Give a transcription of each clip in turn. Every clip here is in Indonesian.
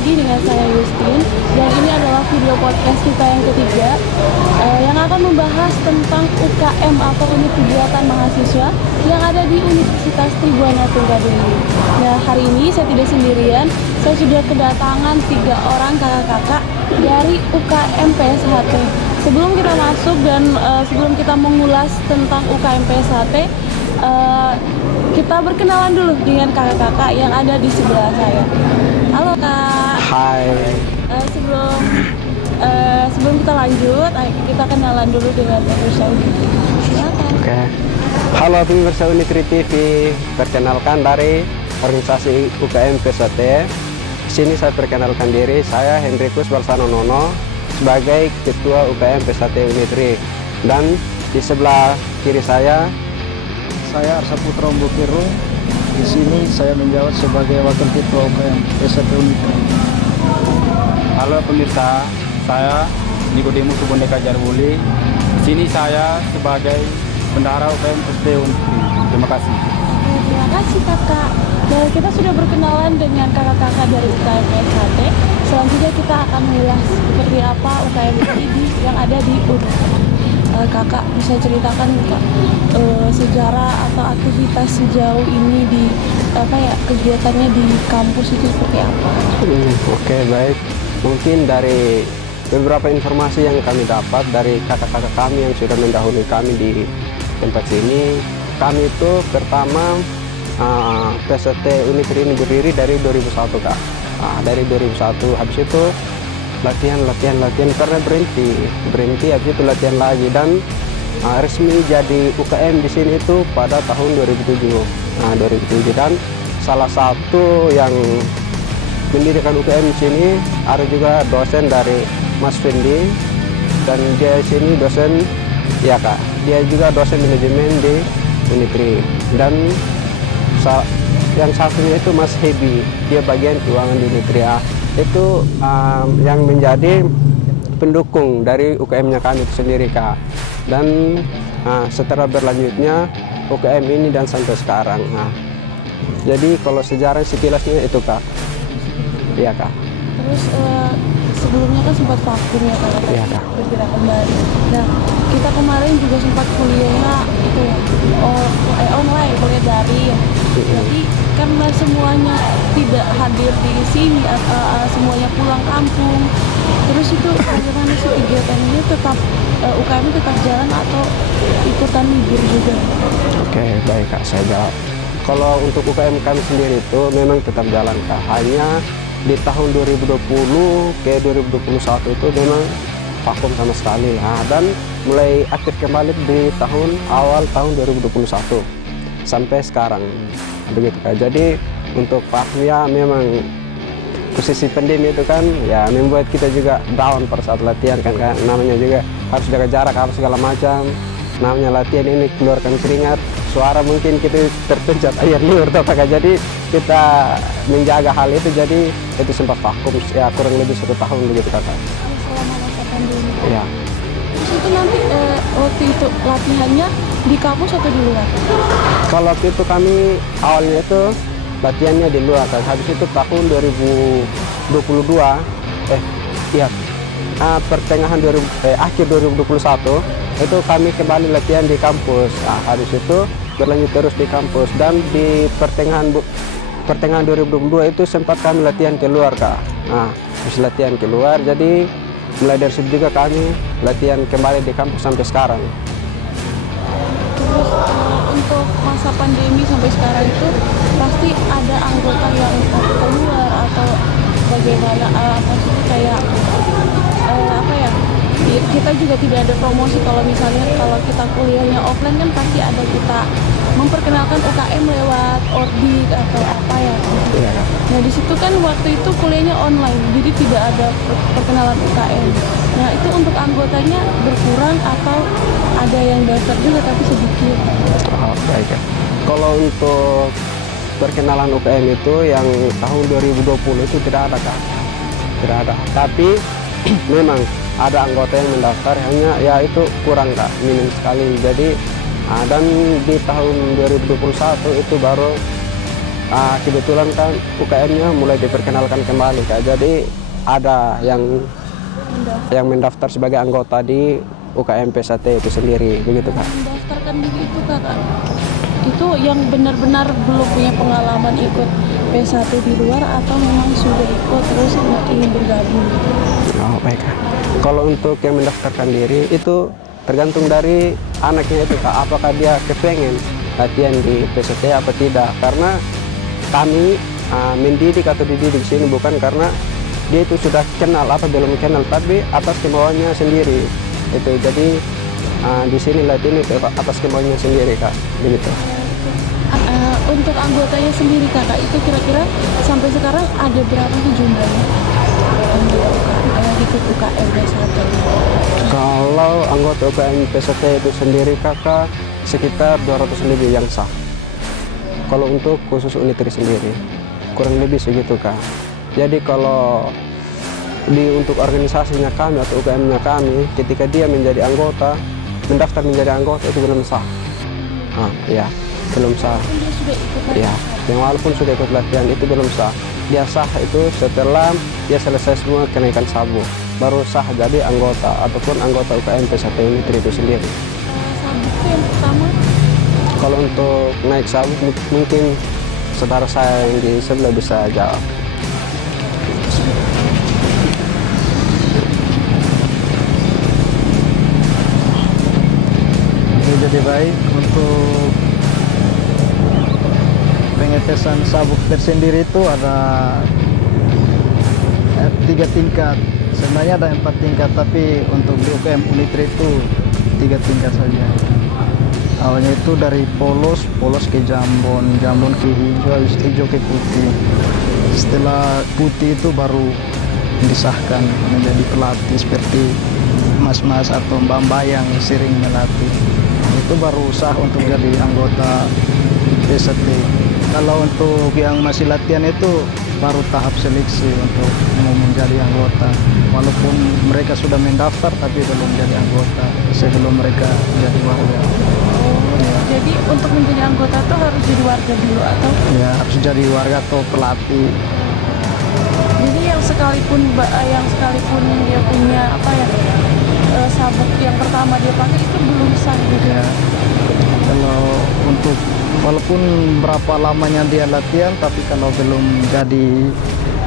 lagi dengan saya Yustin, dan ini adalah video podcast kita yang ketiga yang akan membahas tentang UKM atau unit kegiatan mahasiswa yang ada di Universitas Tribhuwana Tunggadeni. Nah, hari ini saya tidak sendirian, saya sudah kedatangan 3 orang kakak-kakak dari UKM PSHT. Sebelum kita masuk dan sebelum kita mengulas tentang UKM PSHT, kita berkenalan dulu dengan kakak-kakak yang ada di sebelah saya. Halo Kak. Hai. Sebelum kita lanjut, kita kenalan dulu dengan pemirsa Unitri. Silakan. Oke. Halo pemirsa Unitri TV. Perkenalkan dari organisasi UKM PSHT. Di sini saya perkenalkan diri, saya Hendrikus Barsanonono sebagai Ketua UKM PSHT Unitri. Dan di sebelah kiri saya Arsa Putra Mbokiro. Di sini saya menjawab sebagai Wakil Ketua UKM PSHT Unitri. Halo pemirsa, saya Nikodemus Subondeka Jarbuli. Di sini saya sebagai Bendahara UKM PSHT Unitri. Terima kasih. Terima kasih kakak. Dan kita sudah berkenalan dengan kakak-kakak dari UKM PSHT. Selanjutnya kita akan mengulas seperti apa UKM ini yang ada di Unitri. Kakak bisa ceritakan Kak, sejarah atau aktivitas sejauh ini di kegiatannya di kampus itu seperti apa? Oke, baik. Mungkin dari beberapa informasi yang kami dapat dari kakak-kakak kami yang sudah mendahului kami di tempat sini, kami itu pertama PSHT Unitri ini berdiri dari 2001 Kak. Dari 2001, habis itu latihan karena berhenti habis itu latihan lagi, dan resmi jadi UKM di sini itu pada tahun 2007. 2007, dan salah satu yang mendirikan UKM di sini ada juga dosen dari Mas Fendi, dan dia di sini dosen ya Kak, dia juga dosen manajemen di Unitri, dan yang satunya itu Mas Hebi, dia bagian keuangan di Unitri. Itu yang menjadi pendukung dari UKM-nya kami itu sendiri Kak. Dan setelah berlanjutnya UKM ini dan sampai sekarang. Jadi kalau sejarah sekilasnya itu Kak. Iya Kak. Terus sebelumnya kan sempat vakum ya Kak, Iya Kak. bergerak kembali. Nah, kita kemarin juga sempat kuliahnya itu online, kuliah daring. Jadi karena semuanya tidak hadir di sini, semuanya pulang kampung. Terus itu bagaimana sih kegiatannya, tetap UKM tetap jalan atau ikutan libur juga? Oke, baik Kak, saya jawab. Kalau untuk UKM kami sendiri itu memang tetap jalan Kak. Hanya di tahun 2020 ke 2021 itu memang vakum sama sekali. Dan mulai aktif kembali di awal tahun 2021 sampai sekarang. Begitu Kak. Jadi untuk vakumnya memang posisi pandemi itu kan ya membuat kita juga down pada saat latihan kan, namanya juga harus jaga jarak, harus segala macam. Namanya latihan ini keluarkan keringat, suara mungkin kita terpencet air liur atau apa. Jadi kita menjaga hal itu, jadi itu sempat vakum ya kurang lebih 1 tahun begitu Kakak. Selama masa pandemi. Iya. Terus itu nanti waktu itu latihannya di kampus atau di luar? Kalau waktu itu kami awalnya itu latihannya di luar kan. Habis itu tahun 2022 akhir 2021 itu kami kembali latihan di kampus. Habis itu berlanjut terus di kampus, dan di pertengahan 2022 itu sempat kami latihan keluar Kak. Terus latihan keluar, jadi mulai dari situ juga kami latihan kembali di kampus sampai sekarang. Terus untuk masa pandemi sampai sekarang itu pasti ada anggota yang keluar atau bagaimana, kayak kita juga tidak ada promosi. Kalau misalnya kita kuliahnya offline kan pasti ada kita memperkenalkan UKM lewat Ordi atau apa ya. Iya. Nah di situ kan waktu itu kuliahnya online, jadi tidak ada perkenalan UKM. Nah itu untuk anggotanya berkurang atau ada yang daftar juga tapi sedikit? Baik ya. Kalau untuk perkenalan UKM itu yang tahun 2020 itu tidak ada Kak. Tidak ada. Tapi memang ada anggota yang mendaftar, hanya ya itu kurang Kak, minim sekali. Jadi dan di tahun 2021 itu baru kebetulan kan UKM-nya mulai diperkenalkan kembali Kak. Jadi ada yang mendaftar sebagai anggota di UKM PSAT itu sendiri, begitu Kak. Mendaftarkan diri itu kakak, itu yang benar-benar belum punya pengalaman ikut P1 di luar atau memang sudah ikut terus ingin bergabung gitu? Oh baik Kak. Kalau untuk yang mendaftarkan diri itu tergantung dari anaknya itu Kak, apakah dia kepengen latihan di PSAT apa tidak. Karena kami mendidik atau dididik sini bukan karena dia itu sudah kenal apa belum kenal, tapi atas kemauannya sendiri itu. Jadi di sini latihan itu atas kemauannya sendiri Kak, begitu. Untuk anggotanya sendiri kakak, itu kira-kira sampai sekarang ada berapa sih jumlahnya yang ikut UKM P1? Kalau anggota UKM PSAT itu sendiri Kakak sekitar 200 lebih yang sah. Kalau untuk khusus Unitri sendiri kurang lebih segitu Kak. Jadi kalau untuk organisasinya kami atau UKM-nya kami, ketika dia menjadi anggota, mendaftar menjadi anggota itu belum sah. Ya, belum sah. Dia sudah ikut Ya, yang walaupun sudah ikut latihan itu belum sah. Dia sah itu setelah dia selesai semua kenaikan sabuk, baru sah jadi anggota ataupun anggota UKM P1 Unitri itu sendiri. sabuk itu yang pertama. Kalau untuk naik sabuk mungkin saudara saya yang di sebelah bisa jawab. Oke, jadi baik untuk pengetesan sabuk tersendiri itu ada 3 tingkat. Sebenarnya ada 4 tingkat, tapi untuk di UKM Unitri itu 3 tingkat saja. Awalnya itu dari polos ke jambon, jambon ke hijau, habis hijau ke putih. Setelah putih itu baru disahkan menjadi pelatih seperti mas-mas atau mbak-mbak yang sering melatih. Itu baru sah untuk jadi anggota PSAT. Kalau untuk yang masih latihan itu baru tahap seleksi untuk mau menjadi anggota. Walaupun mereka sudah mendaftar tapi belum jadi anggota sebelum mereka jadi warga. Jadi untuk menjadi anggota tuh harus jadi warga dulu atau? Ya, harus jadi warga atau pelatih. Jadi yang sekalipun dia punya sabuk yang pertama dia pakai itu belum sah gitu. Ya, kalau untuk walaupun berapa lamanya dia latihan, tapi kalau belum jadi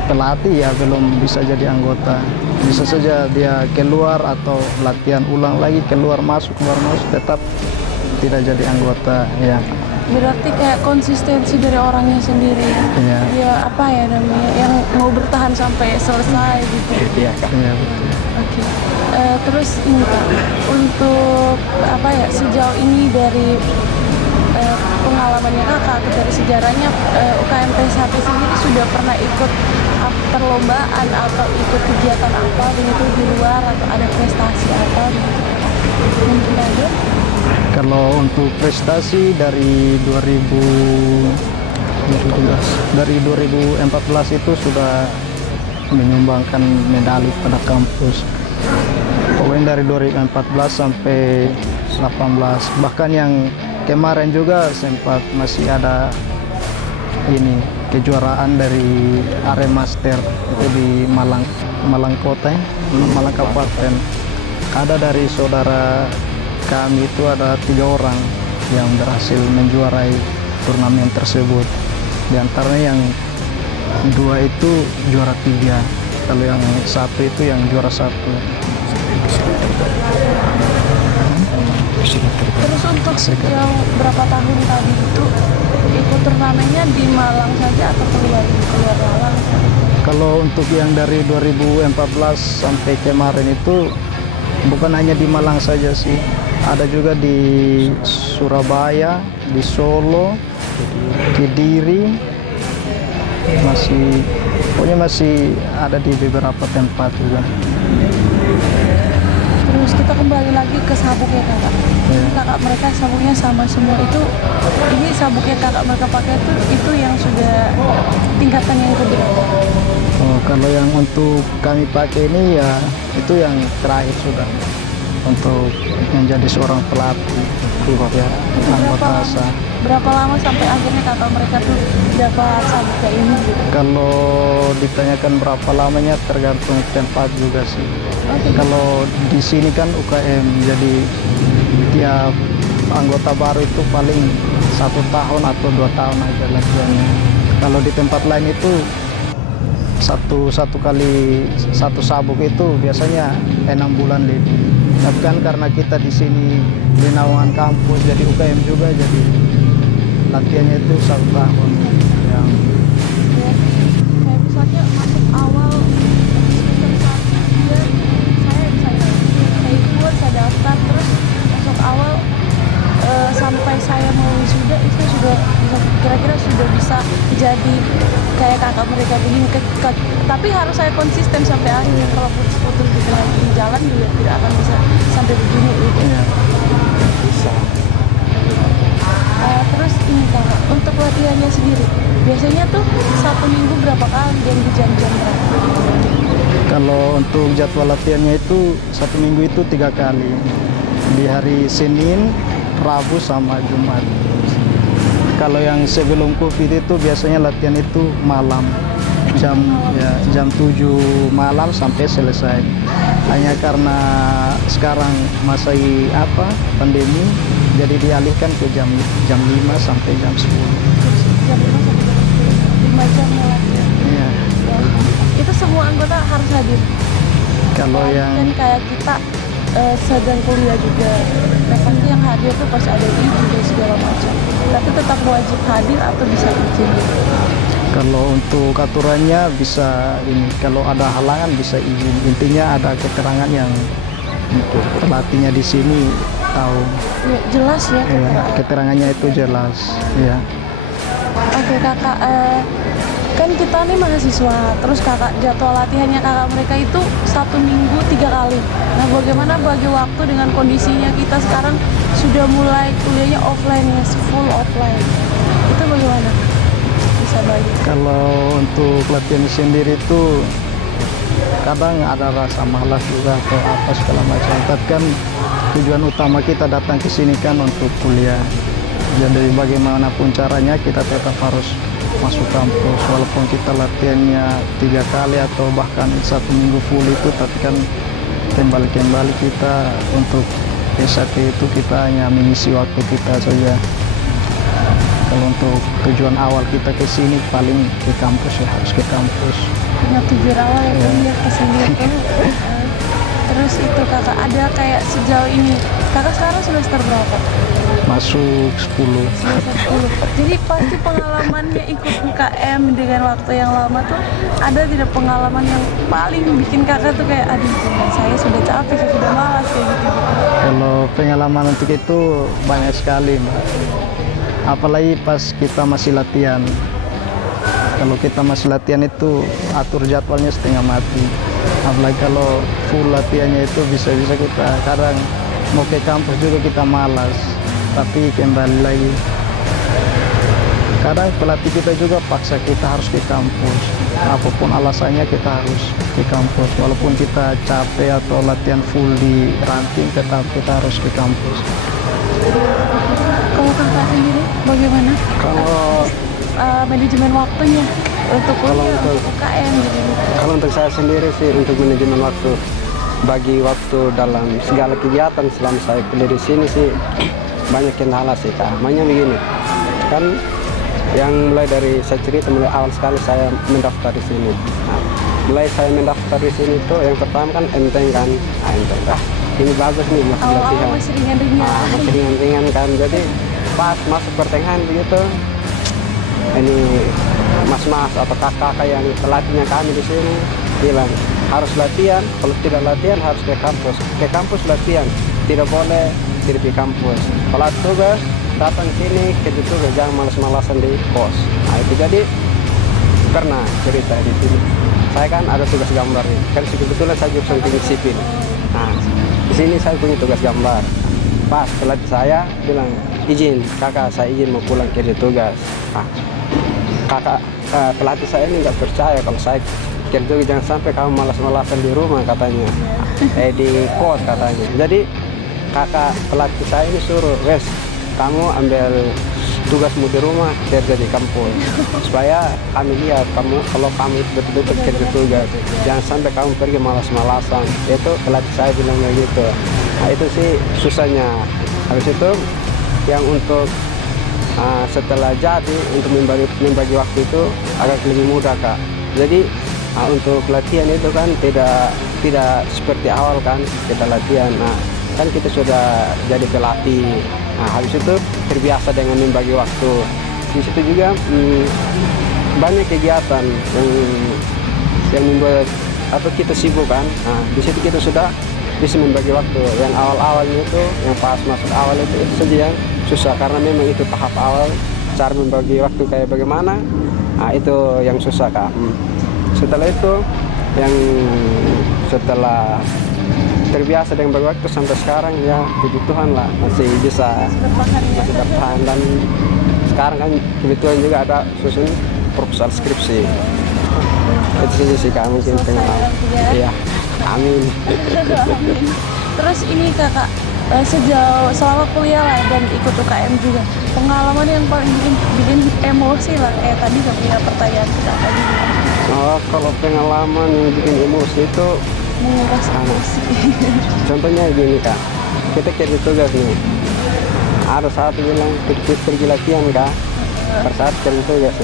pelatih ya belum bisa jadi anggota. Bisa saja dia keluar atau latihan ulang lagi, keluar masuk tetap tidak jadi anggota ya. Berarti kayak konsistensi dari orangnya sendiri. Iya. Dia namanya yang mau bertahan sampai selesai gitu. Iya Kak. Iya, betul. Oke. Terus ini Kak, untuk sejauh ini dari pengalamannya kakak, dari sejarahnya UKM P1 sendiri sudah pernah ikut perlombaan atau ikut kegiatan apa begitu di luar atau ada prestasi apa begitu? Mungkin ada? Kalau untuk prestasi dari 2014 itu sudah menyumbangkan medali pada kampus. Pokoknya dari 2014 sampai 18, bahkan yang kemarin juga sempat masih ada ini kejuaraan dari Aremaster itu di Malang Kota, Malang Kabupaten. Ada dari saudara kami itu ada 3 orang yang berhasil menjuarai turnamen tersebut. Di antaranya yang 2 itu juara 3, kalau yang 1 itu yang juara 1. Terus untuk yang berapa tahun tadi itu ikut turnamennya di Malang saja atau keluar Malang? Kalau untuk yang dari 2014 sampai kemarin itu bukan hanya di Malang saja sih, ada juga di Surabaya, di Solo, Kediri, masih ada di beberapa tempat juga. Terus kita kembali lagi ke sabuknya kakak. Ya. Kakak mereka sabuknya sama semua itu. Ini sabuknya kakak mereka pakai itu yang sudah tingkatan yang keberapa? Oh, kalau yang untuk kami pakai ini ya itu yang terakhir sudah untuk menjadi seorang pelatih ya, anggota ASA. berapa lama sampai akhirnya kakak mereka tuh dapat sabuk kayak ini gitu? Kalau ditanyakan berapa lamanya tergantung tempat juga sih. Oke. Kalau di sini kan UKM, jadi tiap anggota baru itu paling 1 tahun atau 2 tahun aja latihannya. Kalau di tempat lain itu satu kali satu sabuk itu biasanya 6 bulan lebih. Tapi kan karena kita di sini di naungan kampus jadi UKM juga, jadi latihannya itu 1 tahun. Ya. Ya, kayak misalnya masuk awal semester 1 dia saya kayak ikut saya daftar, terus masuk awal sampai saya mau wisuda itu sudah kira-kira sudah bisa jadi kayak kakak mereka begini tapi harus saya konsisten sampai akhir. Kalau putus-putus di tengah jalan juga tidak akan bisa sampai begini gitu. Iya. Bisa. Terus ini kakak, untuk latihannya sendiri biasanya tuh 1 minggu berapa kali dan di jam-jam berapa? Kalau untuk jadwal latihannya itu 1 minggu itu 3 kali, di hari Senin, Rabu sama Jumat. Kalau yang sebelum COVID itu biasanya latihan itu malam, jam 7 malam sampai selesai. Hanya karena sekarang masa pandemi, jadi dialihkan ke jam 5 sampai jam 10. Jam 5 sampai jam 10, 5 jam latihan. Iya. Ya. Itu semua anggota harus hadir. Kalau yang kan kayak kita sedang kuliah juga, nah pasti yang hadir tuh pasti ada izin dan segala macam. Tapi tetap wajib hadir atau bisa izin. Kalau untuk aturannya bisa ini, kalau ada halangan bisa izin. Intinya ada keterangan yang untuk pelatihnya di sini tahu. Ya, jelas ya. Ya, keterangannya itu jelas. Ya. Oke kakak, kan kita nih mahasiswa, terus kakak jadwal latihannya kakak mereka itu 1 minggu 3 kali. Nah bagaimana bagi waktu dengan kondisinya kita sekarang sudah mulai kuliahnya offline ya, full offline. Itu bagaimana? Bisa bagi? Kalau untuk latihan sendiri itu kadang ada rasa malas juga atau apa segala macam. Tapi kan tujuan utama kita datang ke sini kan untuk kuliah. Jadi bagaimanapun caranya kita tetap harus masuk kampus, walaupun kita latihannya 3 kali atau bahkan 1 minggu full itu, tapi kan kembali kita untuk S1 itu kita hanya mengisi waktu kita saja. Kalau untuk tujuan awal kita ke sini paling ke kampus ya, harus ke kampus. Punya tujuan awal ya kuliah kesini tuh. Terus itu kakak ada kayak sejauh ini, kakak sekarang semester berapa? Masuk 10. Semester 10. Jadi pasti pengalamannya ikut UKM dengan waktu yang lama tuh ada tidak pengalaman yang paling bikin kakak tuh kayak aduh saya sudah capek, saya sudah malas kayak gitu. Kalau pengalaman untuk itu banyak sekali, Mbak. Apalagi pas kita masih latihan. Kalau kita masih latihan itu atur jadwalnya setengah mati. Apalagi kalau full latihannya itu bisa-bisa kita kadang mau ke kampus juga kita malas. Tapi kembali lagi, kadang pelatih kita juga paksa kita harus ke kampus. Apapun alasannya kita harus ke kampus. Walaupun kita capek atau latihan full di ranting, tetap kita harus ke kampus. Kalau kakak sendiri bagaimana? Kalau Manajemen waktunya untuk Kalau kuliah, untuk- untuk UKM gitu. Kalau untuk saya sendiri sih, untuk manajemen waktu, bagi waktu dalam segala kegiatan selama saya kuliah di sini sih banyak kendala sih kak. Makanya begini, kan yang mulai dari saya cerita mulai awal sekali saya mendaftar di sini. Nah, mulai saya mendaftar di sini tuh yang pertama kan enteng kan, enteng. Ini bagus nih masuk Awal-awal latihan. masih ringan-ringan. Masih ringan-ringan kan. Jadi pas masuk pertengahan begitu, ini mas-mas atau kakak-kakak yang pelatihnya kami di sini bilang harus latihan, kalau tidak latihan harus ke kampus. Ke kampus latihan, tidak boleh tidak di kampus. Kalau tugas datang sini kerja tugas, jangan malas-malasan di pos. Nah itu jadi pernah cerita di sini. Saya kan ada tugas gambar ini. Kan kebetulan saya jurusan teknik sipil. Nah di sini saya punya tugas gambar. Pas pelatih saya bilang izin kakak, saya izin mau pulang kerja tugas. Nah, kakak pelatih saya ini nggak percaya kalau saya kerja tugas, jangan sampai kamu malas-malasan di rumah katanya. Di kos katanya. Jadi kakak pelatih saya ini suruh, wes kamu ambil tugasmu di rumah kerja di kampus supaya kami lihat kalau kamu itu betul-betul kerja tugas, jangan sampai kamu pergi malas-malasan. Itu pelatih saya bilang begitu. Nah itu sih susahnya. Habis itu yang untuk setelah jadi untuk membagi waktu itu agak lebih mudah Kak. Jadi untuk latihan itu kan tidak seperti awal kan kita latihan. Nah kan kita sudah jadi pelatih. Nah habis itu terbiasa dengan membagi waktu. Di situ juga banyak kegiatan yang membuat kita sibuk kan. Nah di situ kita sudah bisa membagi waktu. Yang awal-awalnya itu, yang pas masuk awal itu saja yang susah karena memang itu tahap awal, cara membagi waktu kayak bagaimana. Nah itu yang susah Kak. Setelah itu yang setelah terbiasa dengan bagi waktu sampai sekarang ya puji Tuhan lah masih bisa masih bertahan. Dan sekarang kan kebetulan juga ada susun proposal skripsi. Itu saja sih Kak mungkin pengalaman. Iya, amin. Amin. Terus ini Kakak selama kuliah lah dan ikut UKM juga, pengalaman yang paling bikin emosi lah, kayak tadi gak punya pertanyaan ke Kakak juga. Oh, kalau pengalaman yang bikin emosi itu Menguras emosi. contohnya gini Kak, kita kerja tugas nih, ada satu bilang kita pergi latihan Kak, per saat kerja tugas,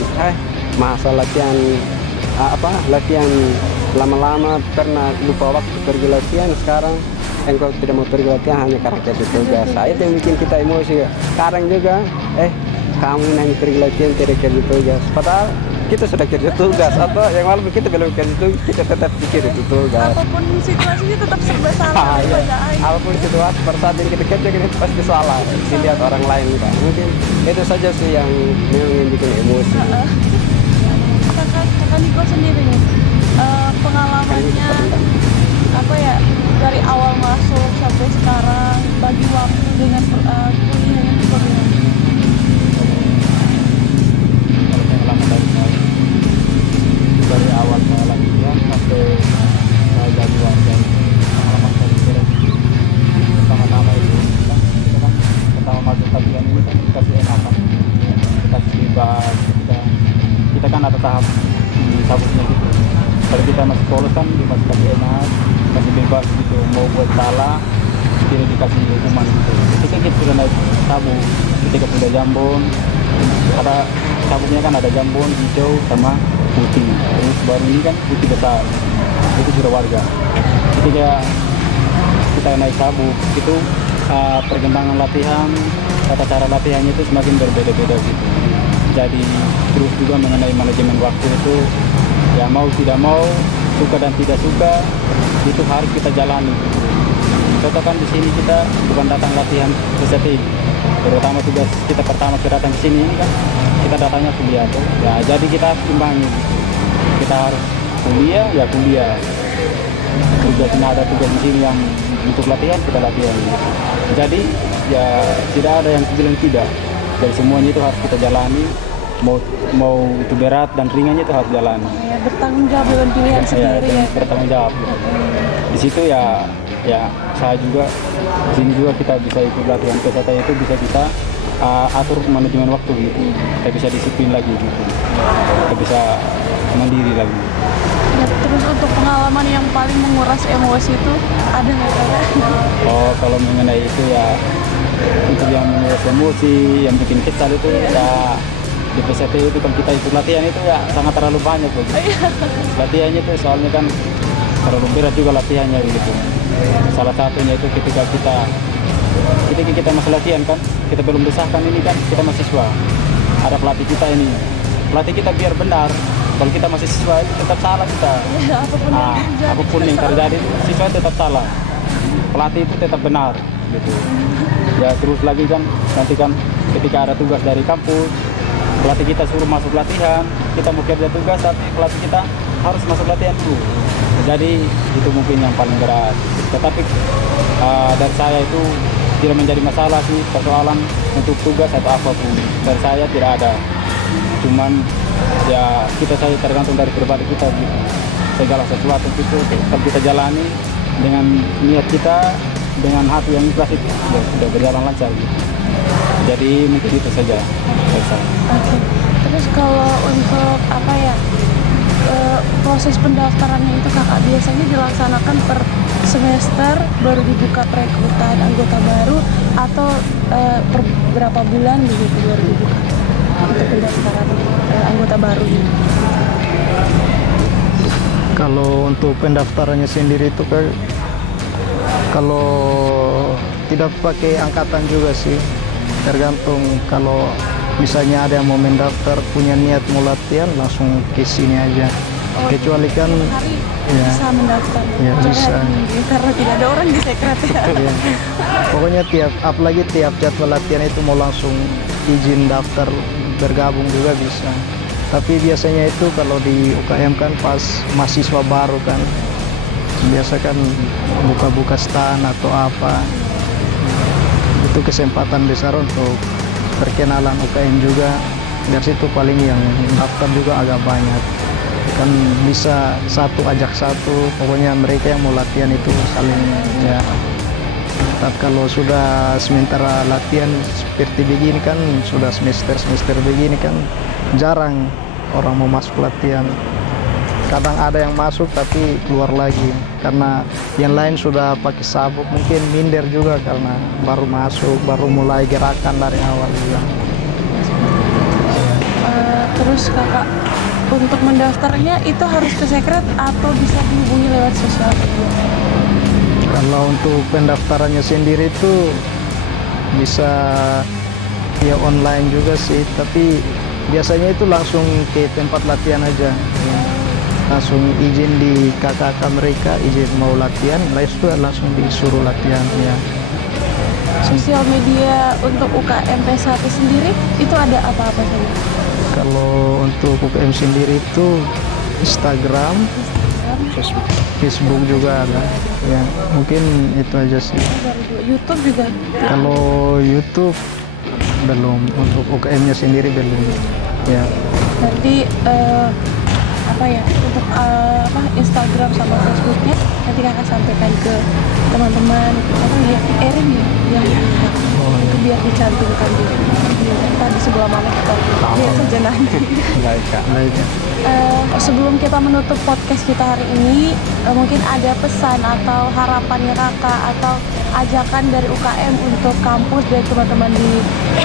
masa latihan latihan lama-lama pernah lupa waktu pergi latihan, sekarang engkau tidak mau pergi latihan hanya karena kerja tugas. Nah, itu yang bikin kita emosi Kak. Kadang juga kamu nanya pergi latihan tidak kerja tugas, padahal kita sudah kerja tugas, atau yang walaupun kita belum kerja tugas kita tetap pikir itu tugas. Apapun situasinya tetap serba salah. Iya. Apapun situasi pada saat ini kita kerja kita pasti salah dilihat orang lain Kak. Mungkin itu saja sih yang memang bikin emosi. Kakak Niko sendiri nih, pengalamannya apa ya, dari awal masuk sampai sekarang, bagi waktu dengan kuliah itu bagaimana? Kalau pengalaman dari awal saya latihan sampai saya jadi warga, pengalaman saya pertama-tama itu kita kan pertama masuk latihan ini kan dikasih enakan, dikasih bebas, kita kan ada tahap sabuknya gitu. Kalau kita masih polos kan masih kasih enak, kasih bebas gitu, mau buat salah tidak dikasih hukuman gitu. Ketika kita sudah naik sabuk, ketika sudah jambon, ada sabuknya kan ada jambon hijau sama putih, terus baru ini kan putih besar, itu sudah warga. Ketika kita naik sabuk itu perkembangan latihan, tata cara latihannya itu semakin berbeda-beda gitu. Jadi terus juga mengenai manajemen waktu itu, ya mau tidak mau, suka dan tidak suka, itu harus kita jalani. Contoh kan di sini kita bukan datang latihan PCT, terutama tugas kita pertama kita datang ke sini ini kan kita datangnya kuliah tuh. Ya jadi kita harus imbangi. Kita harus kuliah ya kuliah. Tugasnya ada tugas di sini yang untuk latihan kita latihan. Jadi ya tidak ada yang bilang tidak. Dari semuanya itu harus kita jalani. Mau itu berat dan ringannya itu harus jalani. Ya, bertanggung jawab dengan pilihan sendiri ya. Bertanggung jawab. Di situ ya saya juga di sini juga kita bisa ikut latihan PSAT itu bisa kita atur manajemen waktu gitu. Kita bisa disiplin lagi gitu. Kita bisa mandiri lagi. Ya, terus untuk pengalaman yang paling menguras emosi itu ada nggak Kakak? Oh, kalau mengenai itu ya untuk yang menguras emosi, yang bikin kesal itu ya di PSAT itu kan kita ikut latihan itu ya sangat terlalu banyak begitu. Latihannya itu soalnya kan terlalu berat juga latihannya gitu. Salah satunya itu ketika kita masih latihan kan, kita belum disahkan ini kan kita mahasiswa. Ada pelatih kita ini, pelatih kita biar benar. Kalau kita masih siswa itu tetap salah kita. Ya, apapun yang terjadi siswa tetap salah. Pelatih itu tetap benar gitu. Ya terus lagi kan nanti kan ketika ada tugas dari kampus, pelatih kita suruh masuk latihan, kita mau kerja tugas tapi pelatih kita harus masuk latihan dulu. Jadi itu mungkin yang paling berat. Tetapi dari saya itu tidak menjadi masalah sih persoalan untuk tugas atau apapun. Dari saya tidak ada. Cuman ya saya tergantung dari pribadi kita gitu. Segala sesuatu itu kalau kita jalani dengan niat kita, dengan hati yang ikhlas itu sudah berjalan lancar gitu. Jadi mungkin itu saja. Oke. Terus kalau untuk apa ya, proses pendaftarannya itu kakak biasanya dilaksanakan per semester baru dibuka perekrutan anggota baru, atau per berapa bulan begitu baru dibuka untuk pendaftaran anggota baru ini? Kalau untuk pendaftarannya sendiri itu kalau tidak pakai angkatan juga sih, tergantung. Kalau misalnya ada yang mau mendaftar punya niat mau latihan, langsung ke sini aja. Kecuali kan Hari ya, bisa mendaftar ya, Jangan bisa. nunggu, karena tidak ada orang di sekret ya. ya. Pokoknya apalagi tiap jadwal latihan itu mau langsung izin daftar bergabung juga bisa. Tapi biasanya itu kalau di UKM kan pas mahasiswa baru kan, biasa kan buka-buka stand atau apa. Itu kesempatan besar untuk perkenalan UKM juga. Dari situ paling yang daftar juga agak banyak. Kan bisa satu ajak satu, pokoknya mereka yang mau latihan itu saling ya. Tapi kalau sudah sementara latihan seperti begini kan, sudah semester begini kan, jarang orang mau masuk latihan. Kadang ada yang masuk tapi keluar lagi karena yang lain sudah pakai sabuk, mungkin minder juga karena baru masuk, baru mulai gerakan dari awal juga. Terus kakak untuk mendaftarnya itu harus ke sekret atau bisa dihubungi lewat sosial media? Kalau untuk pendaftarannya sendiri itu bisa ya online juga sih, tapi biasanya itu langsung ke tempat latihan aja. Langsung izin di KKK mereka, izin mau latihan, langsung disuruh latihan ya. Sosial media untuk UKM P1 sendiri itu ada apa-apa saja? Kalau untuk UKM sendiri itu Instagram, Facebook juga ada. Ya, mungkin itu aja sih. YouTube juga? Kalau YouTube belum, untuk UKM-nya sendiri belum. Ya. Nanti apa ya, untuk Instagram sama Facebooknya nanti kakak sampaikan ke teman-teman apa ya, Erin ya yang itu biar dicantumkan di tadi sebelah mana kita lihat saja nanti. Baik Kak. Baik. Sebelum kita menutup podcast kita hari ini, mungkin ada pesan atau harapannya kakak atau ajakan dari UKM untuk kampus dan teman-teman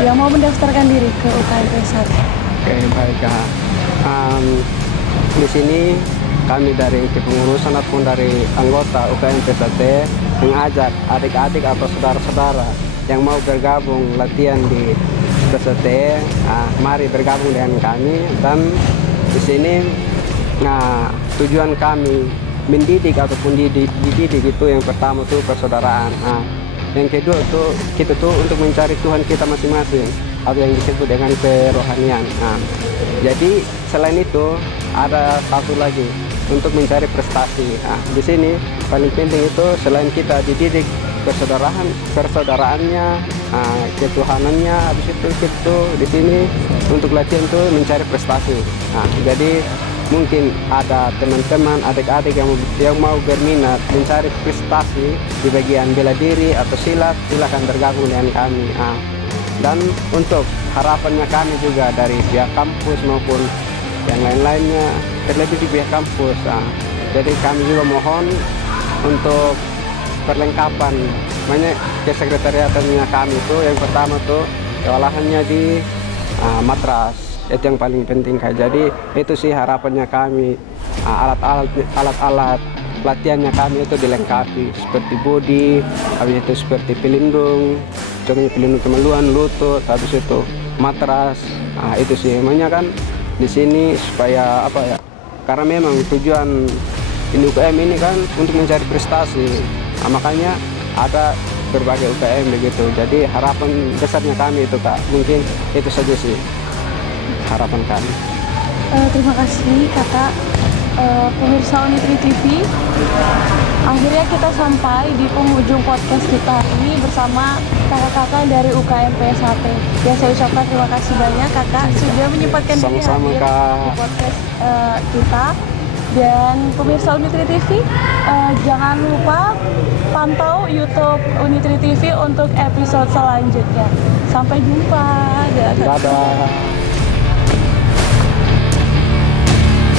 yang mau mendaftarkan diri ke UKM P1. Oke, baik Kak. Di sini kami dari kepengurusan ataupun dari anggota UKM P1 mengajak adik-adik atau saudara-saudara yang mau bergabung latihan di P1, mari bergabung dengan kami. Dan di sini tujuan kami mendidik ataupun dididik itu yang pertama tuh persaudaraan. Yang kedua tuh kita tuh untuk mencari Tuhan kita masing-masing atau yang disebut dengan kerohanian. Jadi selain itu ada satu lagi untuk mencari prestasi. Di sini paling penting itu selain kita dididik persaudaraannya, ketuhanannya, habis itu kita di sini untuk latihan tuh mencari prestasi. Jadi mungkin ada teman-teman adik-adik yang mau berminat mencari prestasi di bagian bela diri atau silat, silakan bergabung dengan kami. Dan untuk harapannya kami juga dari pihak kampus maupun yang lain-lainnya, terlebih di pihak kampus. Jadi kami juga mohon untuk perlengkapan banyak kesekretariatannya kami itu. Yang pertama tuh olahannya di matras, itu yang paling penting Kak. Jadi itu sih harapannya kami. Alat-alat latihannya kami itu dilengkapi seperti body, habis itu seperti pelindung, contohnya pelindung kemaluan, lutut, habis itu matras. Itu sih emangnya kan di sini supaya apa ya, karena memang tujuan ini UKM ini kan untuk mencari prestasi. Makanya ada berbagai UKM begitu. Jadi harapan besarnya kami itu Kak, mungkin itu saja sih harapan kami. Terima kasih kakak. Pemirsa Unitri TV, akhirnya kita sampai di penghujung podcast kita ini bersama kakak-kakak dari UKM P1. Ya, saya ucapkan terima kasih banyak kakak sudah menyempatkan diri Sama-sama, hadir Kak. di podcast kita. Dan pemirsa Unitri TV, jangan lupa pantau YouTube Unitri TV untuk episode selanjutnya. Sampai jumpa. Dadah. Dadah.